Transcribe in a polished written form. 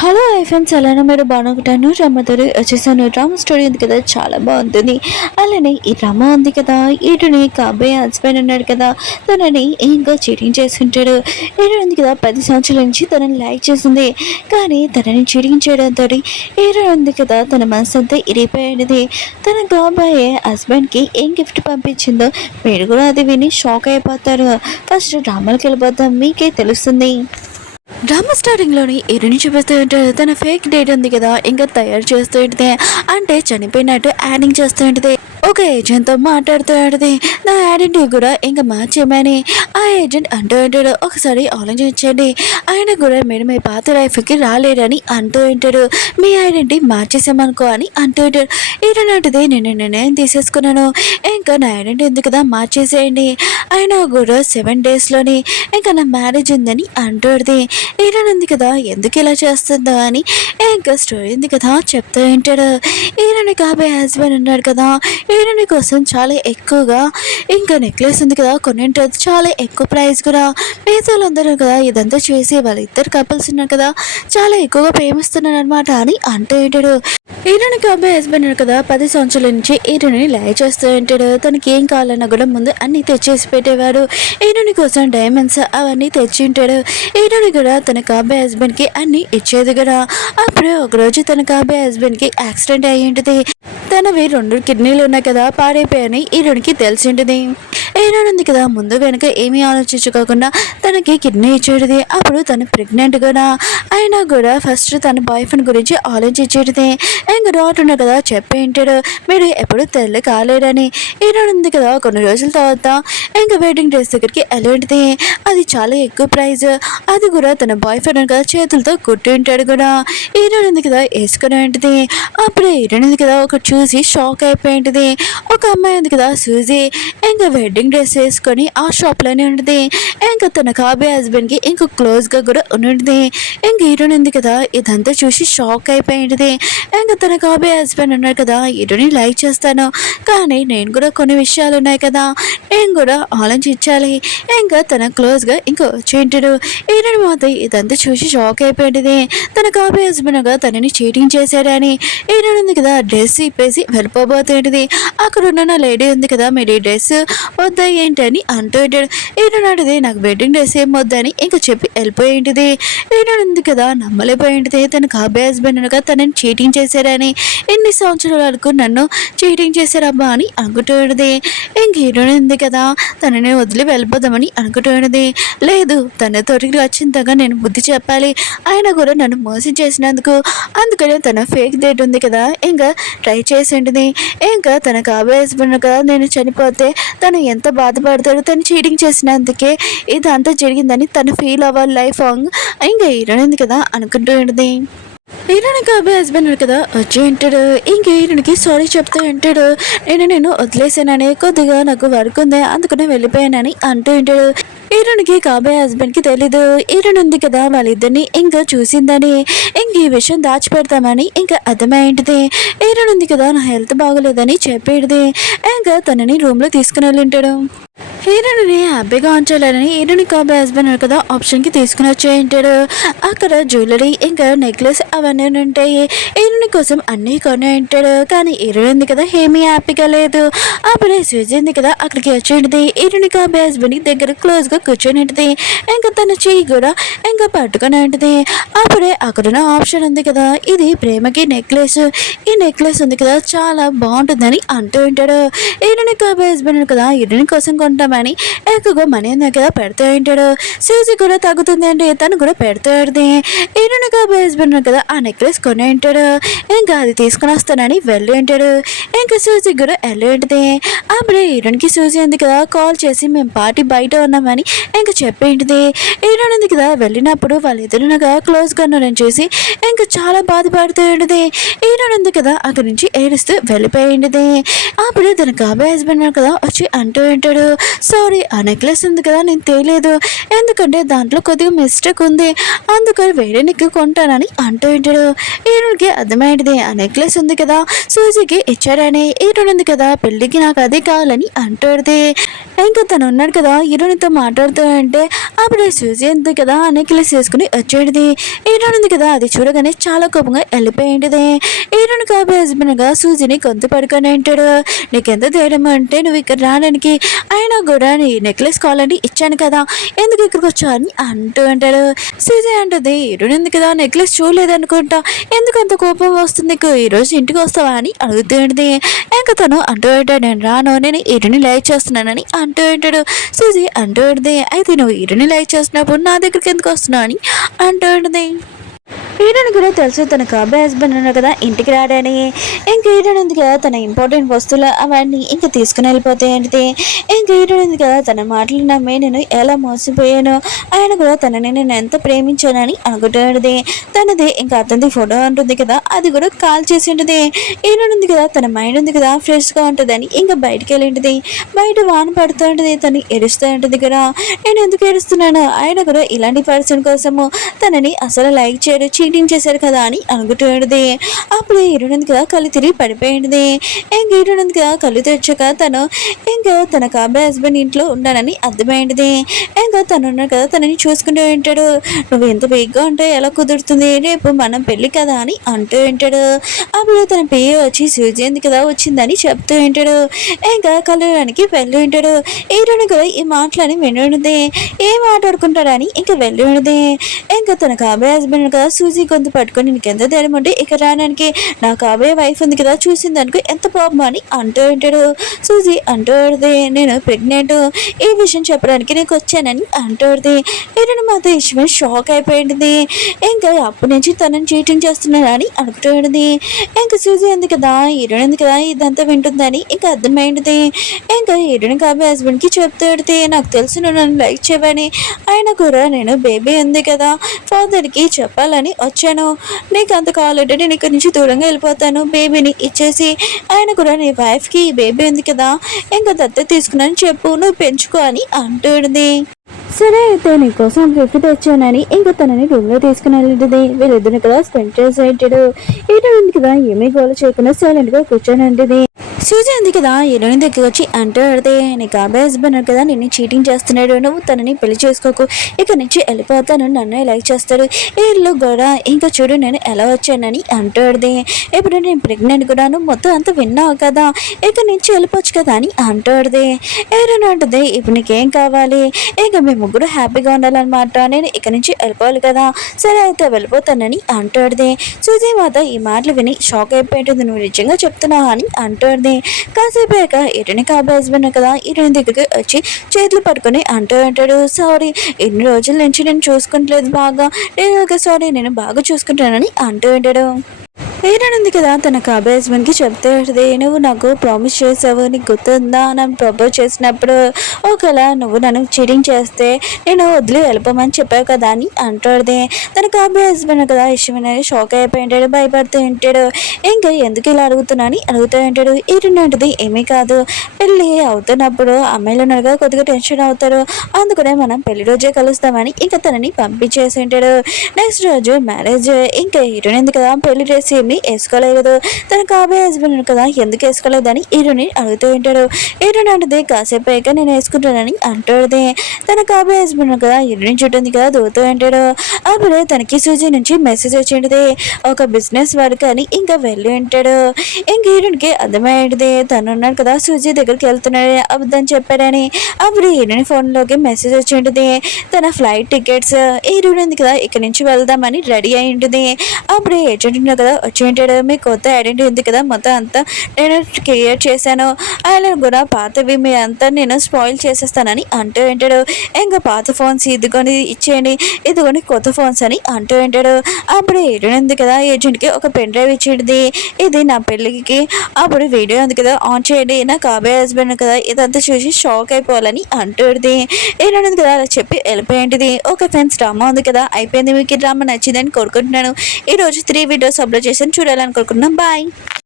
Hello friends, అలానే మీరు బాగుంటాను. రమ్మతోటి వచ్చేసాను. డ్రామా స్టోరీ ఉంది కదా, చాలా బాగుంటుంది. అలానే ఈ డ్రామా ఉంది కదా, ఈటుని కాబోయే హస్బెండ్ ఉన్నాడు కదా, తనని ఇంకా చీటింగ్ చేస్తుంటాడు. ఈడు ఉంది కదా, 10 సంవత్సరాల నుంచి తనని లైక్ చేసింది, కానీ తనని చీటింగ్ చేయడంతో ఈడు ఉంది కదా, తన మనసు అంతా ఇరిగిపోయినది. తన కాబోయే హస్బెండ్కి ఏం గిఫ్ట్ పంపించిందో మీరు కూడా అది విని షాక్ అయిపోతారు. ఫస్ట్ డ్రామాలకు వెళ్ళిపోతాం, మీకే తెలుస్తుంది. డ్రామా స్టార్టింగ్లోని ఎరుని చూపిస్తూ ఉంటాడు. తన ఫేక్ డేట్ ఉంది కదా, ఇంకా తయారు చేస్తూ ఉంటుంది. అంటే చనిపోయినట్టు యాడింగ్ చేస్తూ ఉంటుంది. ఒక ఏజెంట్తో మాట్లాడుతూ ఉంటుంది. నా ఐడెంటిటీ కూడా ఇంకా మార్చేయమని ఆ ఏజెంట్ అంటూ ఉంటాడు. ఒకసారి ఆలోచించండి, ఆయన కూడా మీరు మీ పాత లైఫ్కి రాలేరని అంటూ ఉంటాడు. మీ ఐడెంటిటీ మార్చేసామనుకో అని అంటూ ఉంటాడు. ఈరోనంటిది నేను నిర్ణయం తీసేసుకున్నాను, ఇంకా నా ఐడెంటిటీ ఉంది కదా మార్చేసేయండి. అయినా కూడా 7 డేస్లోని ఇంకా నా మ్యారేజ్ ఉందని అంటుంది. ఈరోనుంది కదా, ఎందుకు ఇలా చేస్తుందో అని ఇంకా స్టోరీ ఉంది కదా చెప్తూ ఉంటాడు. ఈరోని కాబోయే హస్బెండ్ ఉన్నాడు కదా, ఈరోని కోసం చాలా ఎక్కువగా ఇంకా నెక్లెస్ ఉంది కదా కొన్ని ఉంటుంది, చాలా ఎక్కువ ప్రైస్ కూడా. మిగతాలందరూ కదా ఇదంతా చేసి వాళ్ళిద్దరు కపుల్స్ ఉన్నారు కదా, చాలా ఎక్కువగా ప్రేమిస్తున్నారు అనమాట అని అంటూ ఉంటాడు. ఈరోని కాబోయే హస్బెండ్ ఉన్నాడు కదా, 10 సంవత్సరాల నుంచి ఈరోని లైవ్ చేస్తూ ఉంటాడు. తనకి ఏం కావాలన్నా కూడా ముందు అన్ని తెచ్చేసి పెట్టేవాడు. ఈరోని కోసం డైమండ్స్ అవన్నీ తెచ్చి ఉంటాడు. ఈరోని కూడా తన కాబోయే హస్బెండ్కి అన్ని ఇచ్చేది కూడా. అప్పుడు ఒకరోజు తన కాబోయే హస్బెండ్కి యాక్సిడెంట్ అయ్యి ఉంటుంది. తనవి 2 కిడ్నీలు ఉన్నాయి కదా, పాడైపోయాయని ఈరోనికి తెలిసి ఉంటుంది. ఈరోడు ఉంది కదా, ముందు వెనక ఏమీ ఆలోచించుకోకుండా తనకి కిడ్నీ ఇచ్చేది. అప్పుడు తను ప్రెగ్నెంట్ కూడా అయినా కూడా ఫస్ట్ తన బాయ్ ఫ్రెండ్ గురించి ఆలోచించేది. ఇంకా డాక్టర్ ఉన్నా కదా చెప్పి ఉంటాడు, మీరు ఎప్పుడు తెల్ల కాలేరని. ఈరోడు ఉంది కదా, కొన్ని రోజుల తర్వాత ఇంకా వెడ్డింగ్ డ్రెస్ దగ్గరికి వెళ్ళేది. అది చాలా ఎక్కువ ప్రైజ్, అది కూడా తన బాయ్ ఫ్రెండ్ కదా చేతులతో కుట్టి ఉంటాడు కూడా. ఈరోడు ఉంది కదా వేసుకుని ఉంటుంది. అప్పుడే ఈరోడు ఉంది కదా ఒక చూసి షాక్ అయిపోయింది. ఒక అమ్మాయి ఉంది కదా సూజీ, ఇంకా వెడ్డింగ్ డ్రెస్ వేసుకొని ఆ షాప్లోనే ఉంటుంది. ఇంకా తన కాబోయే హస్బెండ్కి ఇంకా క్లోజ్గా కూడా ఉంటుంది. ఇంక హీరోయిన్ ఉంది కదా, ఇదంతా చూసి షాక్ అయిపోయింది. ఇంకా తన కాబోయే హస్బెండ్ ఉన్నాడు కదా, హీరోని లైక్ చేస్తాను, కానీ నేను కూడా కొన్ని విషయాలు ఉన్నాయి కదా, నేను కూడా ఆలోచించాలి. ఇంకా తన క్లోజ్గా ఇంకా వచ్చేంటాడు. హీరోయిన్ మాత్రం ఇదంతా చూసి షాక్ అయిపోయింది. తన కాబోయే హస్బెండ్ కదా తనని చీటింగ్ చేశాడని. హీరోయిన్ ఉంది కదా డ్రెస్ ఇప్పేసి వెళ్ళిపోబోతుంటుంది. అక్కడ ఉన్న లేడీ ఉంది కదా, మీరు ఈ డ్రెస్ వద్దా ఏంటని అంటూ ఉంటాడు. ఈరోనాటిది నాకు వెడ్డింగ్ డ్రెస్ ఏం వద్దని ఇంకా చెప్పి వెళ్ళిపోయి ఉంటుంది. ఈరోడు ఉంది కదా నమ్మలేపోయి ఉంటుంది. తన కాబోయే హస్బెండ్ కదా తనని చీటింగ్ చేశారని, ఎన్ని సంవత్సరాల వరకు నన్ను చీటింగ్ చేశారబ్బా అని అనుకుంటూ ఉంటుంది. ఇంక హీరోయిన్ ఉంది కదా, తనని వదిలి వెళ్ళిపోదామని అనుకుంటూ ఉంటుంది. లేదు, తన తోటికి వచ్చింతగా నేను బుద్ధి చెప్పాలి, ఆయన కూడా నన్ను మోసం చేసినందుకు. అందుకనే తన ఫేక్ డేట్ ఉంది కదా ఇంకా ట్రై చేసి ఉంటుంది. ఇంకా తన కాబోయే హస్బెండ్ కదా నేను చనిపోతే తను ఎంత బాధపడతాడు, తను చీటింగ్ చేసినందుకే ఇదంతా జరిగిందని తను ఫీల్ అవ్వాలి లైఫ్ లాంగ్. ఇంకా హీరోయిన్ కదా అనుకుంటూ ఉంటుంది. హీరోని కాబోయే హస్బెండ్ కదా వచ్చి ఉంటాడు. ఇంక హీరోనికి సారీ చెప్తూ ఉంటాడు, నేను వదిలేసానని, కొద్దిగా నాకు వర్క్ ఉంది అందుకనే వెళ్ళిపోయానని అంటూ ఉంటాడు. హీరోనికి కాబోయే హస్బెండ్కి తెలీదు హీరోయిన్ ఉంది కదా వాళ్ళిద్దరిని ఇంకా చూసిందని. ఇంక ఈ విషయం దాచిపెడతామని ఇంకా అర్థమైంటిది. హీరోయిన్ ఉంది కదా నా హెల్త్ బాగోలేదని చెప్పేది. ఇంకా తనని రూమ్లో తీసుకుని వెళ్ళి ఉంటాడు. హీరోని హ్యాపీగా ఉంచాలని హీరోని కాబోయే హస్బెండ్ కదా ఆప్షన్కి తీసుకుని వచ్చేయంటాడు. అక్కడ జ్యువెలరీ ఇంకా నెక్లెస్ అవన్నీ ఉంటాయి. హీరోని కోసం అన్నీ కొని ఉంటాడు. కానీ హీరోయిన్ కదా ఏమీ హ్యాపీగా లేదు. అప్పుడే సూజీ కదా అక్కడికి వచ్చేది. హీరోని కాబోయే హస్బెండ్కి దగ్గర క్లోజ్గా కూర్చొని ఉంటుంది. ఇంకా తన చెయ్యి కూడా ఇంకా పట్టుకొని ఉంటుంది. అప్పుడే అక్కడున్న ఆప్షన్ ఉంది కదా, ఇది ప్రేమకి నెక్లెస్, ఈ నెక్లెస్ ఉంది కదా చాలా బాగుంటుందని అంటూ ఉంటాడు. హీరోని కాబోయే హస్బెండ్ కదా హీరోయిన్ కోసం కొంటామని ఎక్కువగా మనీ దగ్గర పెడుతూ ఉంటాడు. సూజీ కూడా తగ్గుతుంది అంటే తను కూడా పెడుతుంది. హీరోయిన్ కాబోయే హస్బెండ్ కదా ఆ నెక్లెస్ కొని ఉంటాడు. ఇంకా అది తీసుకుని వస్తానని వెళ్ళి ఉంటాడు. ఇంకా సూజీ కూడా వెళ్ళి ఉంటుంది. అప్పుడే హీరోయిన్కి సూజీ ఉంది కదా కాల్ చేసి మేము పార్టీ బయట ఉన్నామని ఇంకా చెప్పి ఉంటుంది. హీరోయిన్ ఉంది కదా వెళ్ళినప్పుడు వాళ్ళిద్దరుగా క్లోజ్గా ఉన్నారని చూసి ఇంకా చాలా బాధపడుతూ ఉంటుంది. హీరోయిన్ ఉంది కదా అక్కడి నుంచి ఏడుస్తూ వెళ్ళిపోయి ఉంటుంది. అప్పుడు తన కాబోయే హస్బెండ్ కదా వచ్చి అంటూ ఉంటాడు, సారీ ఆ నెక్లెస్ ఉంది కదా నేను తేలేదు, ఎందుకంటే దాంట్లో కొద్దిగా మిస్టేక్ ఉంది, అందుకని వేరే నెక్కి కొంటానని అంటూ ఉంటాడు. ఈయనకి అర్థమైంది ఆ నెక్లెస్ ఉంది కదా సూజీకి ఇచ్చాడని, ఈరోజు ఉంది కదా పెళ్ళికి నాకు అదే కావాలని అంటుంది. ఇంకా తను ఉన్నాడు కదా హీరోనితో మాట్లాడుతూ అంటే అప్పుడు సూజీ ఉంది కదా ఆ నెక్లెస్ వేసుకుని వచ్చేది. హీరోన్ ఉంది కదా అది చూడగానే చాలా కోపంగా వెళ్ళిపోయింది. హీరోని కాబోయే హస్బెండ్గా సూజీని గొంతు పడుకొని అంటాడు, నీకెంత ధైర్యం అంటే నువ్వు ఇక్కడ రావడానికి, అయినా కూడా నీ నెక్లెస్ కావాలని ఇచ్చాను కదా ఎందుకు ఇక్కడికి వచ్చా అని అంటూ అంటాడు. సూజీ అంటుంది హీరోన్ ఉంది కదా నెక్లెస్ చూడలేదనుకుంటా, ఎందుకు అంత కోపం వస్తుంది నీకు, ఈరోజు ఇంటికి వస్తావా అని అడుగుతూ ఉంటుంది. ఇంకా తను అంటూ ఉంటాడు నేను రాను, నేను హీరోని లైక్ చేస్తున్నానని అంటూ ఉంటాడు. సూజీ అంటూ ఉంటుంది అయితే నువ్వు హీరోని లైక్ చేస్తున్నప్పుడు నా దగ్గరికి ఎందుకు వస్తున్నావు అని అంటూ ఉంటుంది. హీరోని కూడా తెలుసు తన కాబోయే హస్బెండ్ ఉన్నారు కదా ఇంటికి రాడని. ఇంక హీరోని ఉంది కదా తన ఇంపార్టెంట్ వస్తువులు అవన్నీ ఇంకా తీసుకుని వెళ్ళిపోతాయంటే, ఇంక హీరోని ఉంది కదా తన మాటలు నమ్మి నేను ఎలా మోసపోయాను, ఆయన కూడా తనని నేను ఎంత ప్రేమించానని అనుకుంటున్నది. తనది ఇంకా అతనిది ఫోటో ఉంటుంది కదా అది కూడా కాల్ చేసి ఉంటుంది. హీరోని ఉంది కదా తన మైండ్ ఉంది కదా ఫ్రెష్గా ఉంటుందని ఇంకా బయటికి వెళ్ళి ఉంటుంది. బయట వాన పడుతూ ఉంటుంది, తను ఏడుస్తూ ఉంటుంది కదా, నేను ఎందుకు ఏడుస్తున్నాను, ఆయన కూడా ఇలాంటి పర్సన్ కోసము తనని అసలు లైక్ చేయడు చీటింగ్ చేశారు కదా అని అనుకుంటుంది. అప్పుడు హీరోయిన్ కదా కళ్ళు తిరిగి పడిపోయింది. ఇంక హీరోయిన్ కదా కళ్ళు తెచ్చాక తను ఇంకా తన కాబోయే హస్బెండ్ ఇంట్లో ఉన్నానని అర్థమైంది. ఇంకా తను ఉన్నాడు కదా తనని చూసుకుంటూ ఉంటాడు, నువ్వు ఎంత వేగ్గా ఉంటే ఎలా కుదురుతుంది, రేపు మనం పెళ్ళి కదా అని అంటూ ఉంటాడు. అప్పుడు తన పేరు వచ్చి సూజీ కదా వచ్చిందని చెప్తూ ఉంటాడు. ఇంకా కలవడానికి వెళ్ళి ఉంటాడు. హీరోయిన్ కదా ఈ మాటలని వినుంది, ఏం మాట్లాడుకుంటాడని ఇంకా వెళ్ళి ఉన్నది. ఇంకా తన కాబోయే హస్బెండ్ కదా సూజీ గొంతు పట్టుకొని నీకు ఎంత ధైర్యం ఉంటే ఇక రావడానికి, నా కాబోయే వైఫ్ ఉంది కదా చూసింది అనుకో ఎంత పాపం అని అంటూ ఉంటాడు. సూజీ అంటూ నేను ప్రెగ్నెంట్, ఈ విషయం చెప్పడానికి నీకు వచ్చానని అంటుంది. హీరోయిన్ మాత్రం ఇష్టమైన షాక్ అయిపోయింది. ఇంకా అప్పటి నుంచి తనని చీటింగ్ చేస్తున్నాడని అనుకుంటుంది. ఇంకా సూజీ ఉంది కదా హీరోయిన్ ఉంది కదా ఇదంతా వింటుందని ఇంకా అర్థమైంది. ఇంకా హీరోయిన్ కాబోయే హస్బెండ్కి చెప్తాడితే నాకు తెలుసు నువ్వు నన్ను లైక్ చేయవని, అయినా కూడా నేను బేబీ ఉంది కదా ఫాదర్కి చెప్పాలని వచ్చాను, నీకు అంత కావాలంటే నేను ఇక్కడి నుంచి దూరంగా వెళ్ళిపోతాను, బేబీని ఇచ్చేసి, ఆయన కూడా నీ వైఫ్కి బేబీ ఉంది కదా ఇంకా దత్త తీసుకున్నాను చెప్పు, నువ్వు పెంచుకో అని అంటుంది. సరే అయితే నీకోసం గిఫ్ట్ తెచ్చానని ఇంకా తనని రూమ్లో తీసుకుని వెళ్ళింది. వీళ్ళిద్దరిని కదా స్పెండ్ చేసేటాడు. ఇటు ఉంది కదా ఏమీ గోల చేయకుండా సైలెంట్గా కూర్చొని ఉంటుంది. సూజీ ఉంది కదా హీరోయిన్ దగ్గరికి వచ్చి అంటూ ఆడితే నీ కాబోయే హస్బెండ్ కదా నిన్ను చీటింగ్ చేస్తున్నాడు, నువ్వు తనని పెళ్లి చేసుకోకు, ఇక నుంచి వెళ్ళిపోతాను, నన్ను లైక్ చేస్తాడు, వీళ్ళు కూడా ఇంకా చూడు నేను ఎలా వచ్చానని అంటూ ఆడితే ఇప్పుడు నేను ప్రెగ్నెంట్ కూడా నువ్వు మొత్తం అంతా విన్నావు కదా ఇక నుంచి వెళ్ళిపోవచ్చు కదా అని అంటూ ఆడితే హీరోయిన్ అంటుంది ఇప్పుడు నీకేం కావాలి, ఇక మేము ముగ్గురు హ్యాపీగా ఉండాలన్నమాట, నేను ఇక నుంచి వెళ్ళిపోవాలి కదా, సరే అయితే వెళ్ళిపోతానని అంటాడుది. సూజీ మాత ఈ మాటలు విని షాక్ అయిపోయింటుంది, నువ్వు నిజంగా చెప్తున్నావా అని అంటాడుది. కాసేపు అయ్యాక ఇటుని కాబోయే హస్బెండ్ కదా ఇటుని దగ్గరికి వచ్చి చేతులు పట్టుకొని అంటూ ఉంటాడు, సారీ ఎన్ని రోజుల నుంచి నేను చూసుకుంటలేదు బాగా, నేను సారీ నేను బాగా చూసుకుంటానని అంటూ ఉంటాడు. హీరోయిన్ ఉంది కదా తన కాబోయే హస్బెండ్కి చెప్తే నువ్వు నాకు ప్రామిస్ చేసావు, నీకు గుర్తుందా నన్ను ప్రపోజ్ చేసినప్పుడు ఒకవేళ నువ్వు నన్ను చీటింగ్ చేస్తే నేను వదిలి వెళ్ళిపోమని చెప్పావు కదా అని అంటాడు. తన కాబోయే హస్బెండ్ కదా ఇష్టమైన షాక్ అయిపోయి ఉంటాడు, భయపడుతూ ఉంటాడు. ఇంకా ఎందుకు ఇలా అడుగుతూ ఉంటాడు. హీరోయిన్ అంటది ఏమీ కాదు, పెళ్ళి అవుతున్నప్పుడు అమ్మాయిలు ఉన్నారుగా కొద్దిగా టెన్షన్ అవుతారు, అందుకనే మనం పెళ్లి రోజే కలుస్తామని ఇంకా తనని పంపించేసి ఉంటాడు. నెక్స్ట్ రోజు మ్యారేజ్. ఇంకా హీరోయిన్ ఉంది కదా పెళ్లి డ్రెస్ వేసుకోలేదు, తన కాబోయే హస్బెండ్ కదా ఎందుకు వేసుకోలేదని హీరోని అడుగుతూ ఉంటాడు. హీరోయిన్ అంటుంది కాసేపు అయ్యాక నేను వేసుకుంటానని అంటుంది. తన కాబోయే హస్బెండ్ కదా హీరోయిన్ చుట్టుంది కదా దూతూ ఉంటాడు. అప్పుడే తనకి సూజీ నుంచి మెసేజ్ వచ్చింది, ఒక బిజినెస్ వర్క్ అని ఇంకా వెళ్ళి ఉంటాడు. ఇంక హీరోయిన్కి అర్థమయ్యేది తను ఉన్నాడు కదా సూజీ దగ్గరికి వెళ్తున్నాడు అబద్ధం చెప్పాడని. అప్పుడు హీరోయిన్ ఫోన్లోకి మెసేజ్ వచ్చింటుంది, తన ఫ్లైట్ టికెట్స్ హీరోయిన్ ఉంది కదా ఇక్కడ నుంచి వెళ్దామని రెడీ అయి ఉంటుంది. అప్పుడు ఏజెంట్ కదా వచ్చేంటాడు, మీ కొత్త ఐడెంటిటీ ఉంది కదా మొత్తం అంతా నేను క్రియేట్ చేశాను, ఆయన కూడా పాతవి మీ అంతా నేను స్పాయిల్ చేసేస్తానని అంటూ ఉంటాడు. ఇంకా పాత ఫోన్స్ ఇదిగొని ఇచ్చేయండి, ఇదిగొని కొత్త ఫోన్స్ అని అంటూ ఉంటాడు. అప్పుడు హీరోయిన్ ఉంది కదా ఏజెంట్కి ఒక పెన్ డ్రైవ్ ఇచ్చేది, ఇది నా పెళ్ళికి అప్పుడు వీడియో ఉంది కదా ఆన్ చేయండి, నా కాబోయే హస్బెండ్ కదా ఇదంతా చూసి షాక్ అయిపోవాలని అంటుంది. హీరోయిన్ ఉంది కదా అలా చెప్పి వెళ్ళిపోయింది. ఒక ఫ్రెండ్స్ డ్రామా ఉంది కదా అయిపోయింది, మీకు డ్రామా నచ్చిందని కోరుకుంటున్నాను. ఈరోజు 3 వీడియోస్ అప్లోడ్ చేసి చూడాలనుకుంటున్నాం. బాయ్.